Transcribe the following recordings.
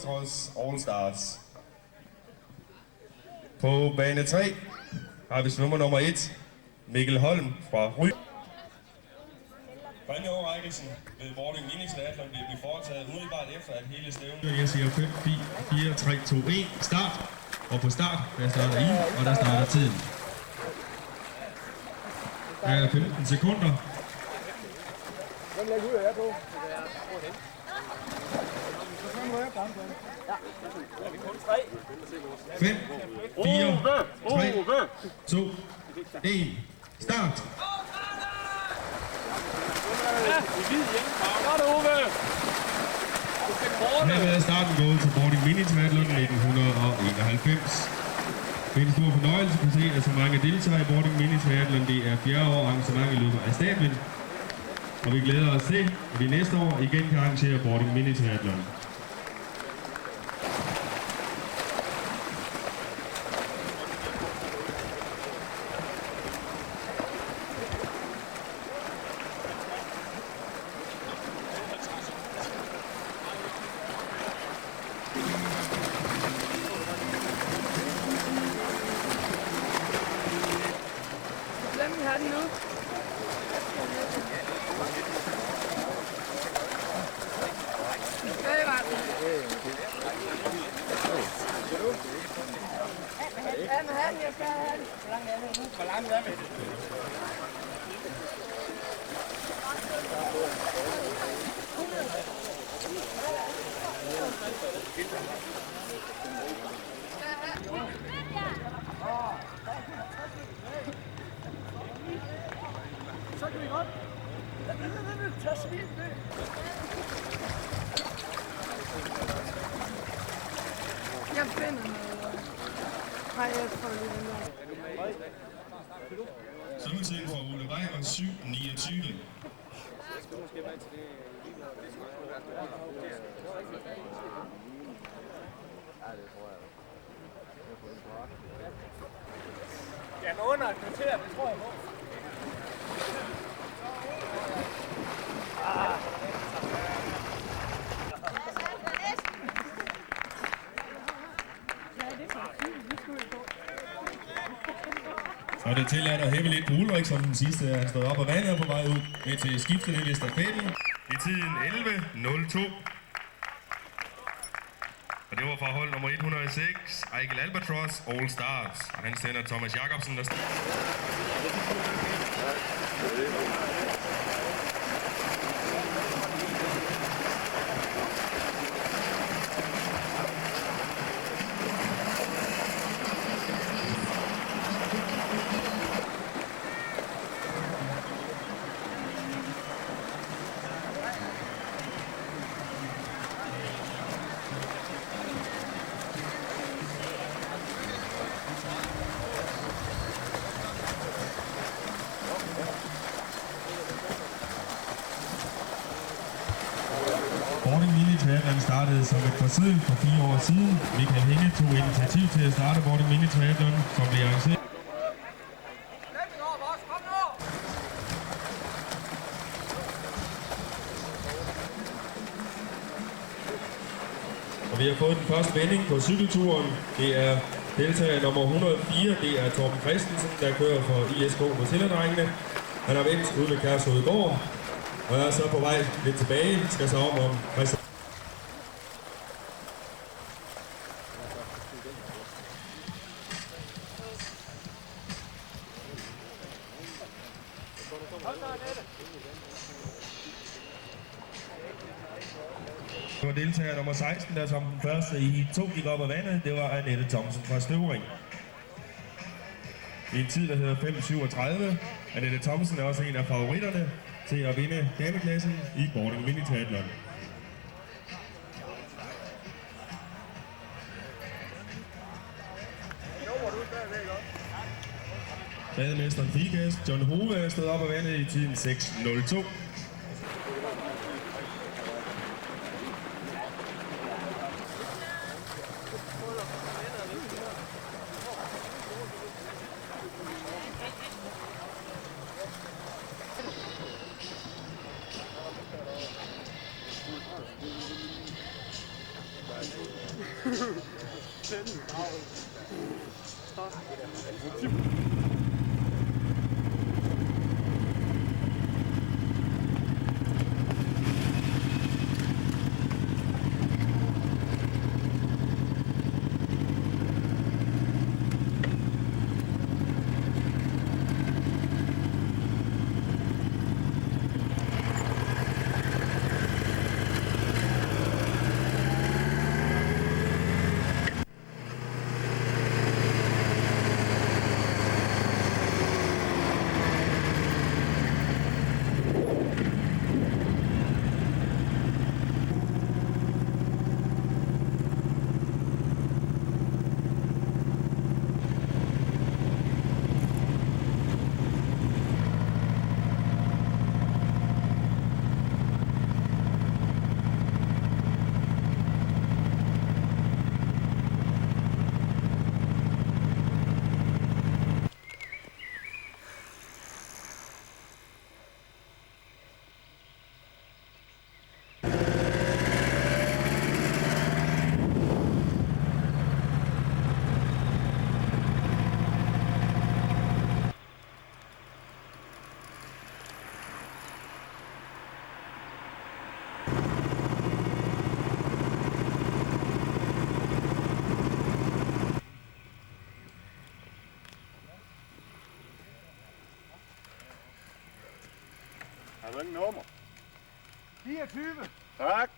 Albatros All Stars. På bane 3 har vi svømmer nummer 1, Mikkel Holm fra Ry. Præmieoverrækkelsen ved Bording Mini-triathlon vil blive foretaget umiddelbart efter, at hele stævnet... Jeg siger 5, 4, 3, 2, 1, start! Og på start, der starter I, og der starter tiden. Der er 15 sekunder. Hvem lægger ud af jer på? 5, 4, 3, 2, 1, start! Hermed er starten gået til Bording Mini-triathlon 1991. Det er en stor fornøjelse at se, at så mange deltager i Bording Mini-triathlon. Det er 4. år arrangement i løbet af stablen. Og vi glæder os til, at vi næste år igen kan arrangere Bording Mini-triathlon. Lad mig have den nu. Jeg skal have den. Hvor langt er det? Så kan vi godt. Tag svin med. Jeg finder noget. Hej, jeg prøver lige noget. Sommertiden for Ole Reimer 7.29. Ja, men under et kvarter, det tror jeg på. Så er det tilladt at hæve lidt på Ulrik, som den sidste er stået op og vandet på vej ud med til skiftet i stafetten. I tiden 11.02. Og det var fra hold nummer 106, Ejkel Albatros All Stars. Og han sender Thomas Jacobsen, der... Bording Mini-triathlon startede som et forsøg for 4 år siden. Michael Hænge tog initiativ til at starte Bording Mini-triathlon, som blev arrangeret. Og vi har fået den første vending på cykelturen. Det er deltager nummer 104, det er Torben Christensen, der kører for ISK Motilladrengene. Han har vendt ude ved Kærshovedgård. Og jeg er så på vej lidt tilbage, skal så om Christian. Det var deltager nummer 16, der som den første i 2 gik op ad vandet. Det var Annette Thomsen fra Støvring. I en tid, der hedder 5.37. Annette Thomsen er også en af favoritterne til at vinde dameklassen i Bording Mini-triathlon. Bademesteren Fikas, John Hove, er stået op ad vandet i tiden 6.02. Thank you. Har du ikke nummer? 24. Tak.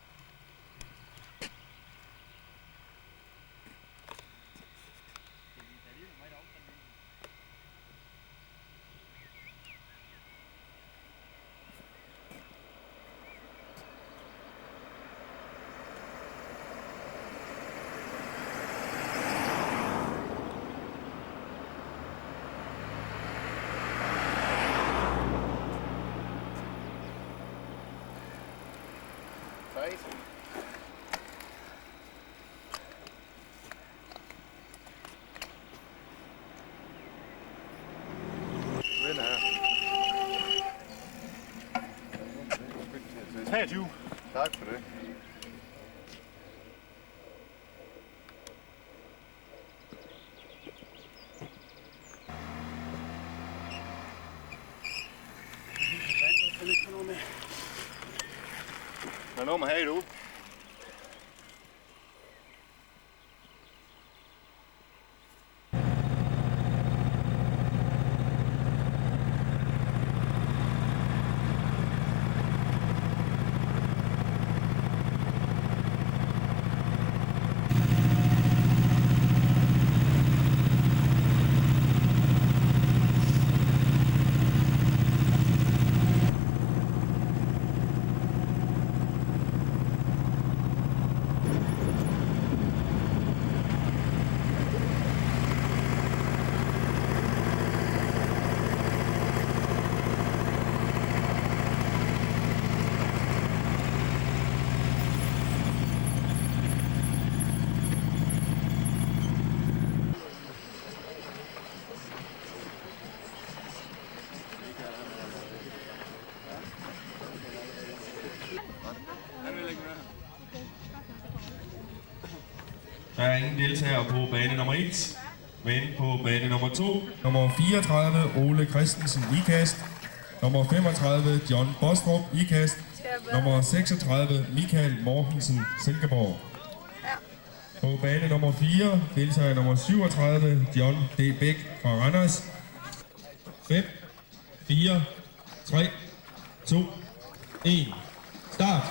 Vinder her. 23. Tak for det. Hvad nummer har du? Der er ingen deltagere på bane nummer 1, men på bane nummer 2. Nummer 34, Ole Christensen, ikast. Nummer 35, John Bostrup, ikast. Nummer 36, Michael Mortensen, Silkeborg. På bane nummer 4, deltager nummer 37, John D. Bæk fra Randers. 5, 4, 3, 2, 1. Start!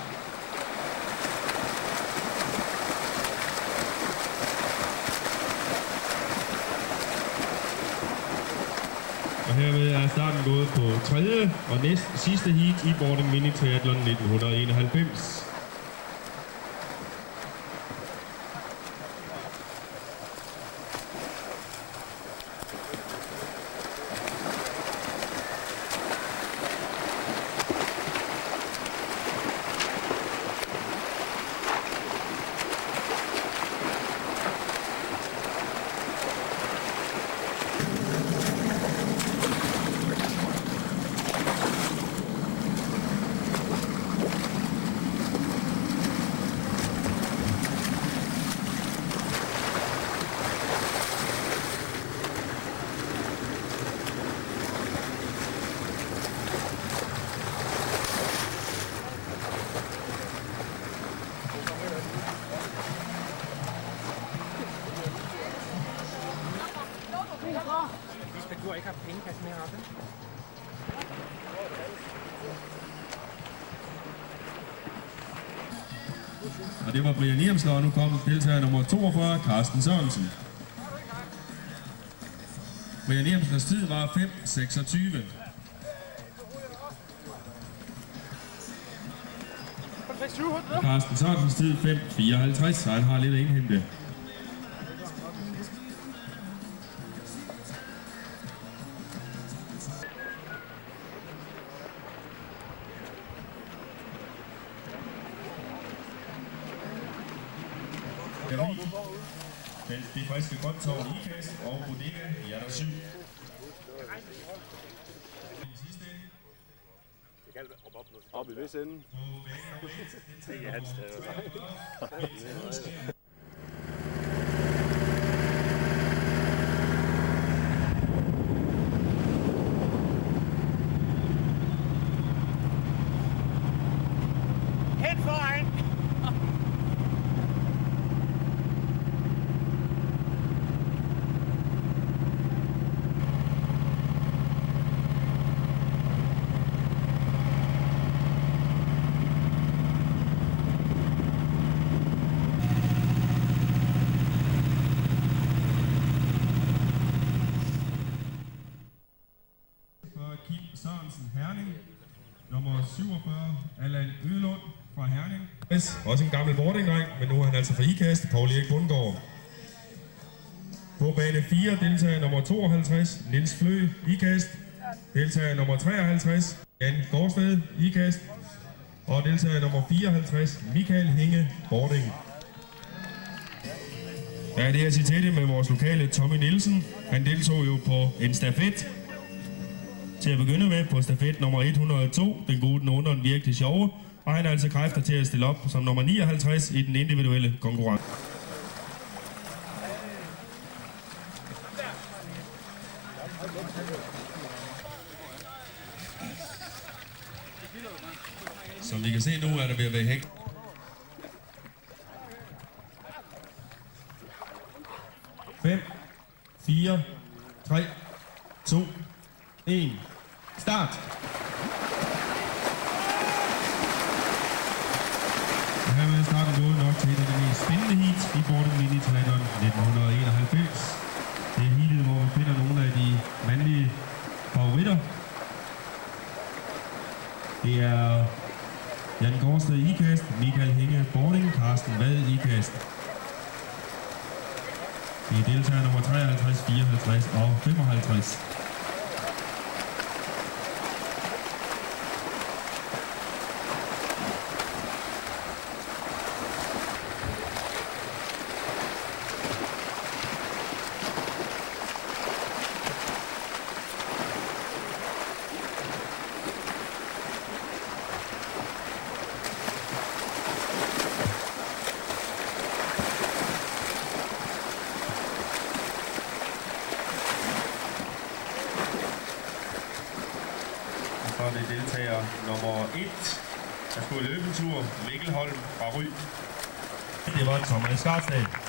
Og hermed er starten gået på tredje og næst sidste heat i Bording Mini Triathlon 1991. har ikke haft pengekasse mere oppe. Og det var Brian Niemsler, og nu kommer deltager nummer 42, Carsten Sørensen. Brian Niemslers tid var 5.26. Carsten Sørensens tid 5.54, så han har lidt at indhente. Det friske grønttorv IKAS og Bodega Hjerter 7. Op i vis ende. Det er hans Hen foran! Kim Sørensen Herning. Nummer 47, Allan Øgelund fra Herning. Også en gammel boardingdreng, men nu er han altså fra IKAST, Paul Erik Bundgaard. På bane 4 deltager nummer 52, Niels Flø, IKAST. Deltager nummer 53, Jan Gårdsted, IKAST. Og deltager nummer 54, Michael Hinge, boarding. Ja, det er citatet med vores lokale Tommy Nielsen. Han deltog jo på en stafet. Til at begynde med på stafet nummer 102, den gode, den onde og den virkelig sjove. Og han har altså kræfter til at stille op som nummer 59 i den individuelle konkurrence. Som vi kan se nu, er der ved at være hæk. Fem, 4, 3, 2, 1. Start! Og hermed er starten gået nok til et af de mest spændende heats i Boarding Mini Triathlon 1991. Det er heatet, hvor vi finder nogle af de mandlige favoritter. Det er Jan Gårdsted IKAST, Michael Hinge Boarding, Carsten Vad IKAST. Det er deltager nummer 53, 54 og 55. Så er det deltager nummer 1, der skulle løbe en tur, Mikkel Holm fra Ry. Det var Thomas Skarstad.